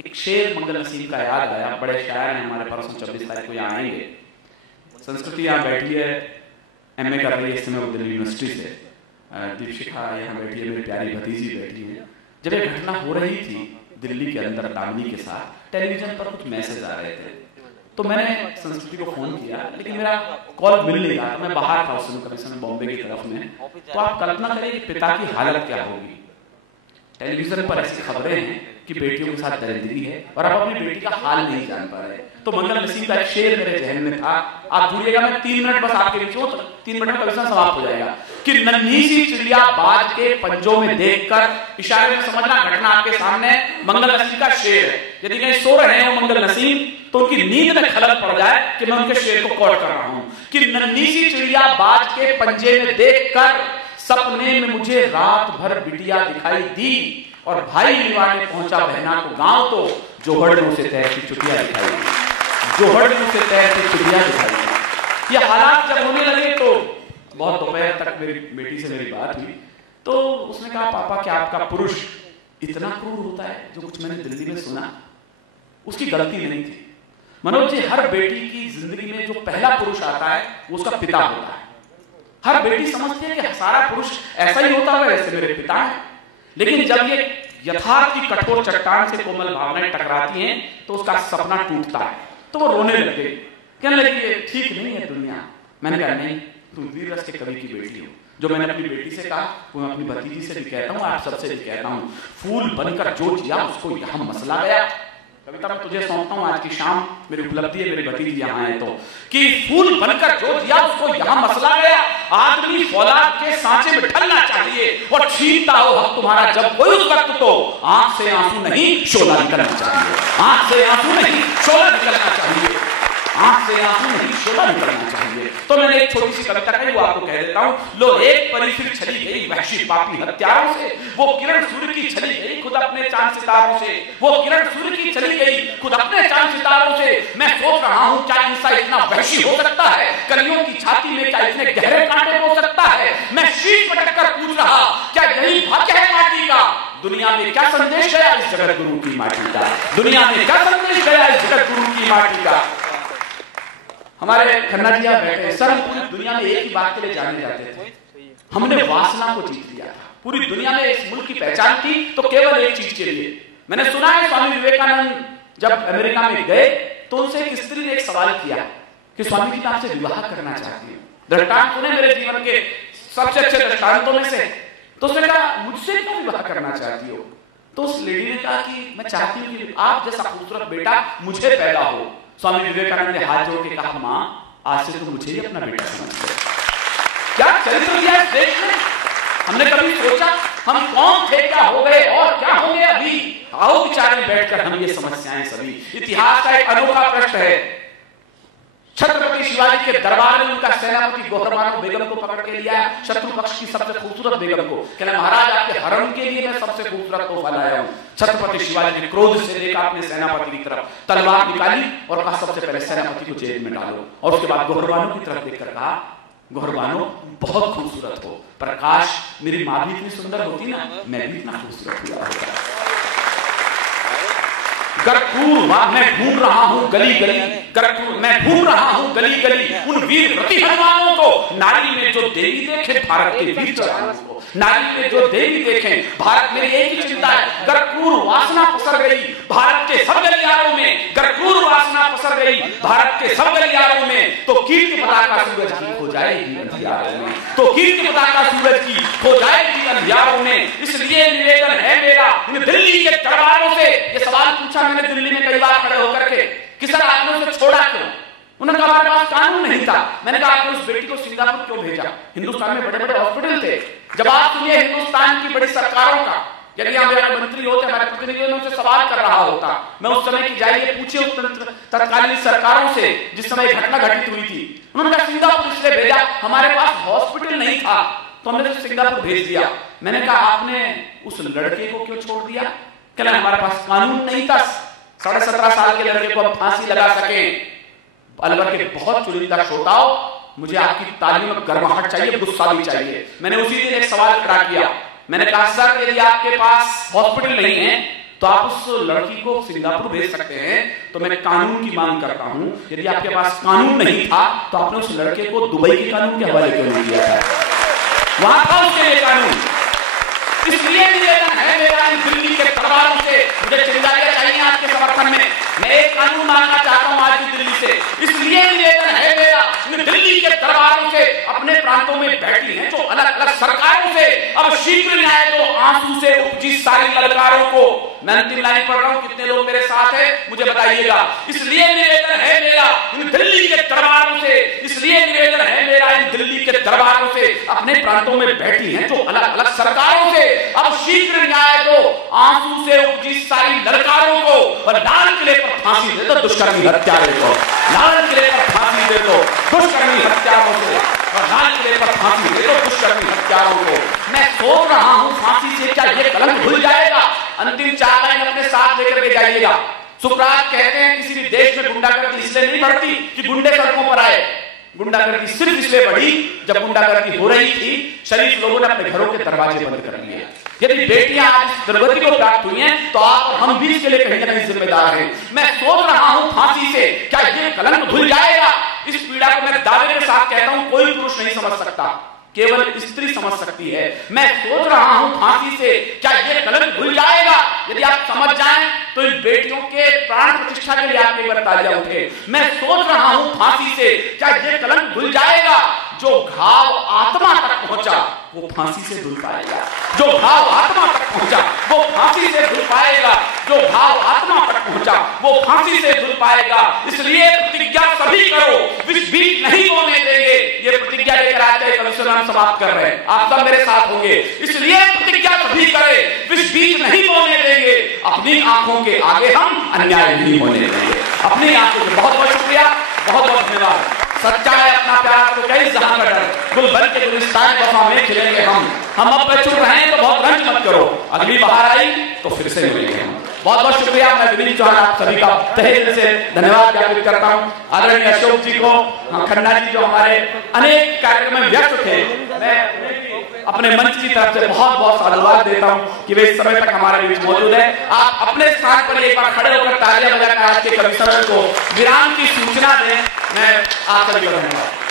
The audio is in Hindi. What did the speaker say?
एक शेर मंगल नसीम का याद आया। बड़े शायर हैं हमारे, परसों 24 तारीख को यहाँ आएंगे। संस्कृति यहाँ बैठी है, MA कर रही है इस समय वो दिल्ली यूनिवर्सिटी से। दीपशिखा यहाँ बैठी है, मेरी प्यारी भतीजी बैठी है। जब ये घटना हो रही थी दिल्ली के अंदर दामिनी के साथ, टेलीविजन पर कुछ मैसेज आ रहे थे, तो मैंने संस्कृति को फोन किया, लेकिन मेरा कॉल मिल नहीं रहा। मैं बाहर था उस समय, कमिश्नर बॉम्बे की तरफ में। तो आप कल्पना करें कि पिता की हालत क्या होगी। टेलीविजन पर ऐसी खबरें हैं कि बेटियों के साथ दरिद्री है और आप अपनी बेटी का हाल नहीं जान पा रहे। तो मंगल नसीम का एक शेर मेरे जहन में था, आप जुड़िएगा, मैं 3 मिनट बस आपके बीच में, 3 मिनट में कविता समाप्त हो जाएगा। कि नन्ही सी चिड़िया बाज के पंजों में देखकर, इशारे में समझना घटना आपके सामने मंगल नसीम का शेर है। यदि कहीं सो रहे हैं वो मंगल नसीम, तो उनकी नींद में खलल पड़ जाए कि मैं उनके शेर को कोट कर रहा हूं। कि नन्ही सी चिड़िया बाज के पंजे में देखकर, सपने में मुझे रात भर बिटिया दिखाई दी, और भाई लिवाने पहुंचा बहना को गांव, तो जोहड़ से तैरती चुटिया दिखाई दी, जोहड़ से तैरती चुटिया दिखाई दी। ये हालात जब होने लगे तो बहुत दोपहर तक मेरी बेटी से मेरी बात हुई। तो उसने कहा, पापा क्या आपका पुरुष इतना क्रूर होता है? जो कुछ मैंने दिल्ली में सुना, उसकी गलती नहीं थी। मनोज जी, हर बेटी की जिंदगी में जो पहला पुरुष आता है वो उसका पिता होता है। हर बेटी समझती है कि सारा पुरुष ऐसा ही होता है, ऐसे मेरे पिता है। लेकिन जब ये यथार्थ की कठोर चट्टान से कोमल भावनाएं टकराती हैं तो उसका सपना टूटता है। तो वो रोने लगे, कहने लगे ये ठीक नहीं है दुनिया। मैंने कहा नहीं, तुम वीर रस के कवि की बेटी हो। जो मैंने अपनी बेटी से कहा वो मैं अपनी भतीजी से भी कहता हूँ, आप सबसे भी कहता हूँ, फूल बनकर जो जिया उसको यहाँ मसला गया। कविता मैं तुझे सौंपता हूँ आज की शाम, मेरी उपलब्धि है, मेरी भतीजी यहाँ है तो, कि फूल बनकर जो दिया उसको यहाँ मसला गया। आदमी फौलाद के सांचे में ढलना चाहिए और छीनता हो हक तुम्हारा जब कोई उस वक्त, तो आंख से आंसू नहीं शोला निकलना चाहिए, आंख से आंसू नहीं शोला निकलना चाहिए, आंख से आंसू नहीं शोला निकलना चाहिए। तो मैंने एक छोटी सी कविता कही, वो आपको कह देता हूँ। लो एक परी फिर चली गई वहशी पापी हत्यारों से, वो किरण सूर्य की चली गई खुद अपने चांद सितारों से, वो किरण सूर्य की चली गई खुद अपने चांद सितारों से। मैं सोच रहा हूँ क्या इंसान इतना वहशी हो सकता है? कलियों की छाती में क्या इतने गहरे कांटे हो सकता है? मैं शीश पटक कर पूछ रहा, क्या यही भाग्य है माटी का? दुनिया में क्या संदेश गया इस जगत गुरु की माटी का? दुनिया में क्या संदेश गया इस जगत गुरु की माटी का? हमारे खन्ना जी आप बैठे, सर हम पूरी दुनिया में एक ही बात के लिए जाने जाते थे, हमने वासना को जीत लिया था। पूरी दुनिया में इस मुल्क की पहचान थी तो केवल एक चीज के लिए। मैंने सुना है स्वामी विवेकानंद जब अमेरिका में गए तो उनसे एक स्त्री ने एक सवाल किया कि स्वामी जी मैं आपसे विवाह करना चाहती हूँ। दृष्टांत सुने मेरे जीवन के सबसे अच्छे दृष्टांतों में से। तो उसने कहा मुझसे क्यों विवाह करना चाहती हो? तो उस लेडी ने कहा कि मैं चाहती हूँ कि आप जैसा खूबसूरत बेटा मुझे पैदा हो। स्वामी विवेकानंद ने हाथ जोड़ के कहा, माँ आज से तो मुझे ही अपना बेटा समझते। क्या चरित्र दिया इस देश में? हमने कभी सोचा हम कौन थे, क्या हो गए और क्या होंगे अभी? आओ विचार में बैठकर हम ये समस्याएं सभी। इतिहास का एक अनोखा प्रश्न है। छत्रपति शिवाजी के दरबार में उनका सेनापति गोहरबानो बेगम को पकड़ के लिया, शत्रु पक्ष की सबसे खूबसूरत बेगम को। कहना महाराज आपके हरम के लिए मैं सबसे खूबसूरत तोहफा लाया हूं। छत्रपति शिवाजी ने क्रोध से देखा अपने सेनापति की तरफ, तलवार निकाली और कहा सबसे पहले सेनापति को जेल में डालो। और उसके बाद गोहरबानो की तरफ देखकर कहा, गोहरबानो बहुत खूबसूरत हो, प्रकाश मेरी माँ भी इतनी सुंदर होती ना, मैं भी इतना खूबसूरत हुआ होता। गरखूर मैं ढूंढ रहा हूं गली गली, गरखूर मैं ढूंढ रहा हूं गली गली उन वीर रति हनुमानों को। नारी में जो देवी देखे भारत के वीर जवानों को, नारी में जो देवी देखे भारत में एक ही चिंता है, गरखूर वासना पसर गई भारत के सब गलियारों में, गरखूर वासना पसर गई भारत के सब गलियारों में। तो कीर्ति पताका सूरज की हो जाएगी अंधियारों में, तो कीर्ति पताका सूरज की हो जाएगी अंधियारों में। इसलिए निवेदन है मेरा दिल्ली के दरबारों से। ये सवाल पूछा मैंने दिल्ली में कई बार खड़े होकर के कि सर आपने उसे छोड़ा क्यों? उन्होंने कहा हमारे पास कानून नहीं था। मैंने कहा आपने उस बेटी को सिंगापुर क्यों भेजा? हिंदुस्तान में बड़े बड़े हॉस्पिटल थे। जब आप सुनिए हिंदुस्तान की बड़ी सरकारों का, यदि हमारे मंत्री होते, हमारे प्रतिनिधियों ने उनसे सवाल कर रहा होता, मैं उस समय की जाइए पूछिए तत्कालीन सरकारों से जिस समय घटना घटित हुई थी। उन्होंने कहा सिंगापुर इसलिए भेजा, हमारे पास हॉस्पिटल नहीं था तो हमने तो सिंगापुर भेज दिया। मैंने कहा आपने उस लड़के को क्यों छोड़ दिया? कहना हमारे पास कानून नहीं था, 17.5 साल के लड़के को हम फांसी लगा सके। अलवर के बहुत चुनिंदा श्रोताओं, मुझे आपकी तालीम में गर्माहट चाहिए, गुस्सा भी चाहिए। मैंने उसी दिन एक सवाल खड़ा किया। मैंने कहा सर यदि आपके पास हॉस्पिटल नहीं है तो आप उस लड़की को सिंगापुर भेज सकते हैं। तो मैं कानून की मांग करता हूं, यदि आपके पास कानून नहीं था तो आपने उस लड़के को दुबई के कानून के हवाले क्यों नहीं किया था? वहां था उसके लिए कानून। इसलिए निवेदन है मेरा दिल्ली के दरबारों से, मुझे चिंगारियां चाहिए आपके समर्थन में। मैं एक कानून मांगना चाहता हूं आज दिल्ली से। इसलिए निवेदन है मेरा दिल्ली के दरबारों से, अपने प्रांतों में बैठी हैं जो अलग अलग सरकारों से, अब शीघ्र न्याय दो आंसू से उपजी सारी ललकारों को। मैं अंतिम लाइन पढ़ रहा हूं, कितने लोग मेरे साथ हैं मुझे बताइएगा। इसलिए निवेदन है मेरा दिल्ली के दरबारों से, इसलिए निवेदन है मेरा इन दिल्ली के दरबारों से, अपने प्रांतों में बैठी हैं जो अलग अलग सरकारों से, अब शीघ्र न्याय दो आंसू से उपजी सारी ललकारों को। और लाल किले पर फांसी दे दो दुष्कर्मी हत्यारों को, लाल किले पर फांसी दे दो दुष्कर्मी हत्यारों से, और लाल किले पर फांसी दे दो दुष्कर्मी हत्यारों को। मैं सोच रहा हूं फांसी से क्या ये कलंक भूल जाएगा? अंतिम 4 लाइन अपने साथ लेकर ले जाइएगा। सुकरात कहते हैं किसी भी देश में गुंडागर्दी इसलिए नहीं बढ़ती कि गुंडे सड़कों पर आए। गुंडागर्दी सिर्फ इसलिए बढ़ी जब गुंडागर्दी हो रही थी, शरीफ लोगों ने अपने घरों के दरवाजे बंद कर लिए। यदि बेटियां आज दुर्गति को प्राप्त हुई हैं तो आप और हम भी इसके लिए कहीं ना कहीं जिम्मेदार हैं। मैं सोच रहा हूं फांसी से क्या ये कलंक धुल जाएगा? इस पीड़ा को मैं दावे के साथ कहता हूं कोई पुरुष नहीं समझ सकता, केवल स्त्री समझ सकती है। मैं सोच रहा हूं फांसी से क्या ये कलंक धुल जाएगा? यदि आप समझ जाएं तो इन बेटियों के प्राण प्रतिष्ठा के लिए आप एक बार तालियां उठे। मैं सोच रहा हूं फांसी से क्या ये कलंक धुल जाएगा? जो घाव आत्मा तक पहुंचा वो फांसी से धुल पाएगा, जो घाव आत्मा तक पहुंचा वो फांसी से धुल पाएगा, जो घाव आत्मा तक पहुंचा वो फांसी से धुल पाएगा। इसलिए प्रतिज्ञा सभी करो, विष बीज नहीं बोने देंगे। ये प्रतिज्ञा लेकर आते कमिश्नर समाप्त कर रहे हैं, आप सब मेरे साथ होंगे। इसलिए प्रतिज्ञा सभी करें, विष बीज नहीं बोने देंगे। अपनी आंखों के आगे हम अन्याय नहीं होने देंगे, अपनी आंखों के। बहुत बहुत शुक्रिया, बहुत बहुत धन्यवाद। सच्चा है अपना प्यार तो कई जहां का डर, गुल बन के गुलिस्तान वफा में खिलेंगे हम अब पे चुप रहे तो बहुत रंज मत करो, अगली बाहर आई तो फिर से मिलेंगे हम। बहुत बहुत शुक्रिया। मैं विनीत चौहान आप सभी का तहे दिल से धन्यवाद ज्ञापित करता हूँ। आदरणीय अशोक जी को, खन्ना जी जो हमारे अनेक कार्यक्रम में व्यस्त थे, मैं अपने मंच की तरफ से बहुत बहुत साधुवाद देता हूँ कि वे इस समय तक हमारे बीच मौजूद है। आप अपने स्थान पर एक बार खड़े होकर तालियां बजाकर आज के कमिश्नर को विराम की सूचना दें। मैं आपका धन्यवाद।